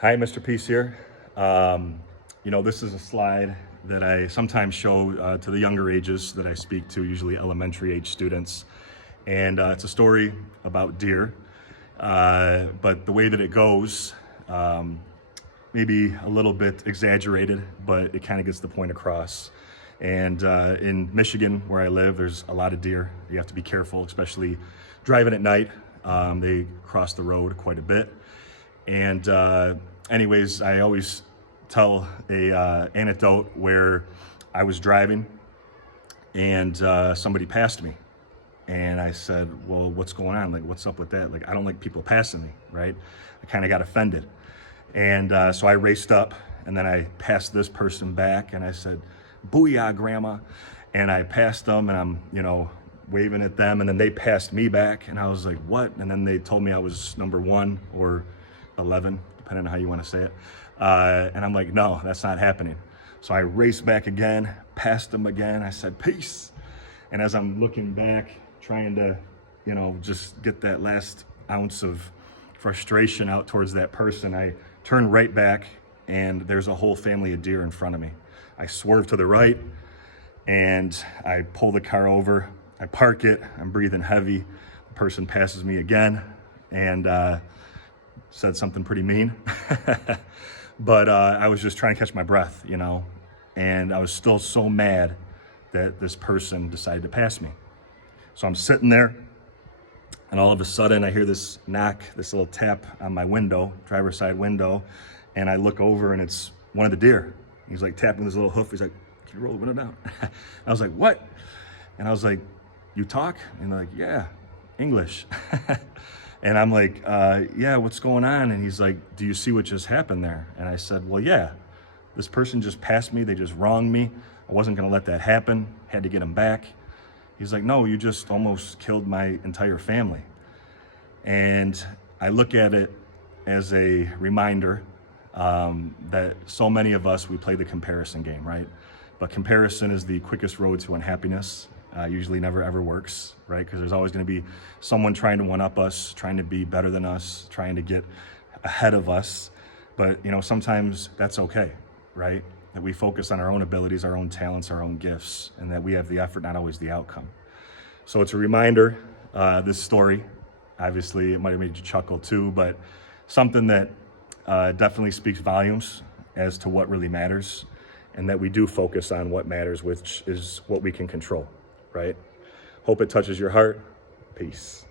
Hi, Mr. Peace here. This is a slide that I sometimes show to the younger ages that I speak to, usually elementary age students. And it's a story about deer, but the way that it goes, maybe a little bit exaggerated, but it kind of gets the point across. And in Michigan, where I live, there's a lot of deer. You have to be careful, especially driving at night. They cross the road quite a bit. And anyways, I always tell a anecdote where I was driving and somebody passed me. And I said, well, what's going on? Like, what's up with that? Like, I don't like people passing me, right? I kind of got offended. And so I raced up and then I passed this person back and I said, booyah, grandma. And I passed them and I'm, waving at them. And then they passed me back and I was like, what? And then they told me I was number 1 or 11, depending on how you want to say it. And I'm like, no, that's not happening. So I raced back again, passed them again. I said, peace. And as I'm looking back, trying to, just get that last ounce of frustration out towards that person, I turn right back and there's a whole family of deer in front of me. I swerve to the right and I pull the car over. I park it. I'm breathing heavy. The person passes me again and said something pretty mean. But I was just trying to catch my breath, and I was still so mad that this person decided to pass me. So I'm sitting there and all of a sudden I hear this knock, this little tap on my window, driver's side window, and I look over and it's one of the deer. He's like tapping his little hoof. He's like, can you roll the window down? I was like, what? And I was like, you talk? And they're like, yeah, English. And I'm like, yeah, what's going on? And he's like, do you see what just happened there? And I said, well, yeah, this person just passed me. They just wronged me. I wasn't gonna let that happen. Had to get him back. He's like, no, you just almost killed my entire family. And I look at it as a reminder that so many of us, we play the comparison game, right? But comparison is the quickest road to unhappiness. Usually never ever works, right? Because there's always going to be someone trying to one-up us, trying to be better than us, trying to get ahead of us. But sometimes that's okay, right? That we focus on our own abilities, our own talents, our own gifts, and that we have the effort, not always the outcome. So it's a reminder, this story, obviously it might have made you chuckle too, but something that definitely speaks volumes as to what really matters, and that we do focus on what matters, which is what we can control. Right? Hope it touches your heart. Peace.